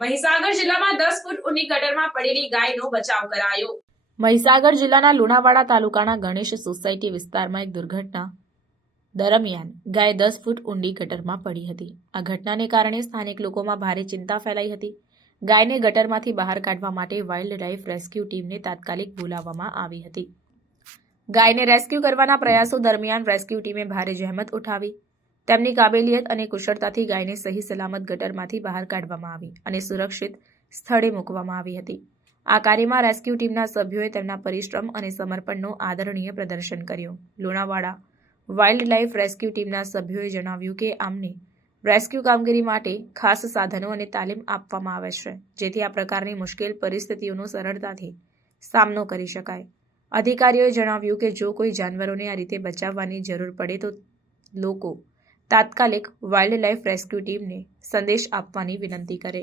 મહીસાગર જિલ્લામાં 10 ફૂટ ઊંડી ગટરમાં પડેલી ગાયનો બચાવ કરાયો। મહીસાગર જિલ્લાના લુણાવાડા તાલુકાના ગણેશ સોસાયટી વિસ્તારમાં એક દુર્ઘટના દરમિયાન ગાય 10 ફૂટ ઊંડી ગટરમાં પડી હતી। આ ઘટનાને કારણે સ્થાનિક લોકોમાં ભારે ચિંતા ફેલાઈ હતી। ગાયને ગટરમાંથી બહાર કાઢવા માટે વાઇલ્ડ લાઇફ રેસ્ક્યુ ટીમને તાત્કાલિક બોલાવવામાં આવી હતી। ગાયને રેસ્ક્યુ કરવાના પ્રયાસો દરમિયાન રેસ્ક્યુ ટીમે ભારે જહેમત ઉઠાવી તેમની કાબેલિયત અને કુશળતાથી ગાયને સહી સલામત ગટરમાંથી બહાર કાઢવામાં આવી અને સુરક્ષિત સ્થળે મૂકવામાં આવી હતી। આ કાર્યમાં રેસ્ક્યુ ટીમના સભ્યોએ તેમના પરિશ્રમ અને સમર્પણનો આદરણીય પ્રદર્શન કર્યું। લુણાવાડા વાઇલ્ડ લાઇફ રેસ્ક્યુ ટીમના સભ્યોએ જણાવ્યું કે આમને રેસ્ક્યુ કામગીરી માટે ખાસ સાધનો અને તાલીમ આપવામાં આવે છે, જેથી આ પ્રકારની મુશ્કેલ પરિસ્થિતિઓનો સરળતાથી સામનો કરી શકાય। અધિકારીઓએ જણાવ્યું કે જો કોઈ જાનવરોને આ રીતે બચાવવાની જરૂર પડે તો લોકો તાત્કાલિક વાઇલ્ડ લાઇફ રેસ્ક્યુ ટીમને સંદેશ આપવાની વિનંતી કરે।